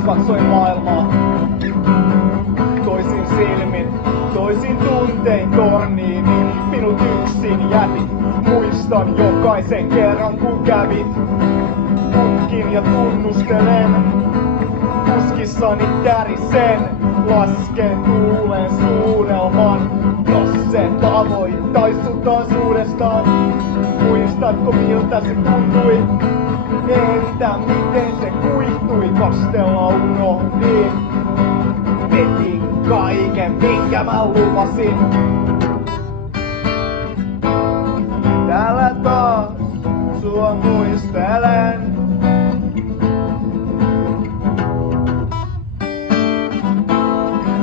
katsoin maailmaa toisin silmin, toisin tuntein torniin, niin minut yksin jätit. Muistan jokaisen kerran kun kävit. Tutkin ja tunnustelen, puskissani kärisen. Lasken tuulen suunnelman, jos se tavoittaisi sut taas uudestaan. Muistatko miltä se tuntui? Entä miten se kuihtui? Kastella unohdin. Petin kaiken minkä mä lupasin. Täällä taas sua muistelen.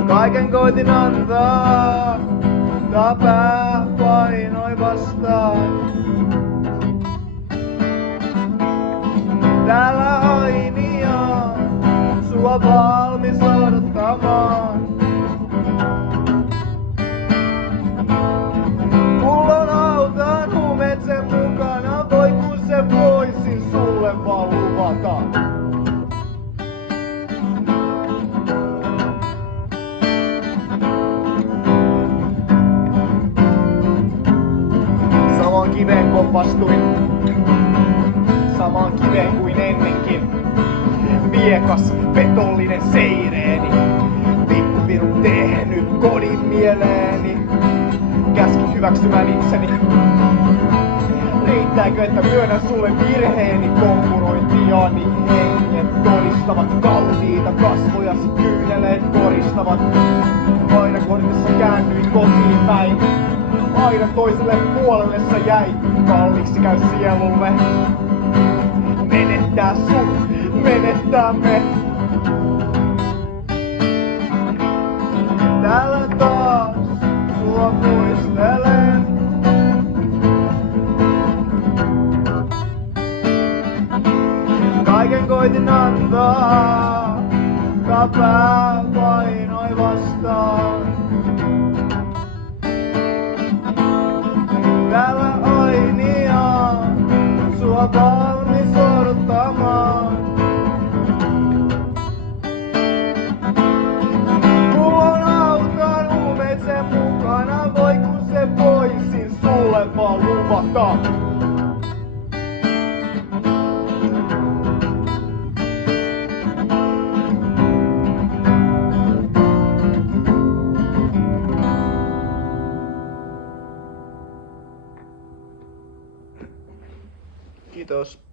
Kaiken koitin antaa, tää pää painoi vastaan. Täällä ainia, sua valmis odottamaan. Mulla on autan huumeet sen mukana, voi kun se voisin sulle vaan luvata. Samaan kiveen kompastuin, samaan kiveen kuin ennenkin. Viekas, petollinen seireeni, pikkupirun tehnyt kodin mieleeni. Käskin hyväksymään itseni. Riittääkö, että myönnän sulle virheeni? Kompurointiani henget todistavat kalliita kasvojasi, kyyneleet koristavat. Aina kortissa käännyin kotiin päin. Aina toiselle puolelle sä jäit. Kalliiksi käy sielulle menettää sut, menettää me. Täällä taas sua muistelen. Kaiken koitin antaa, tää pää painoi vastaan. Täällä ainia, sua valmis odottamaan. Mulla on autan huumeet sen mukana, voi kun se voisin sulle vaan luvata. Kiitos.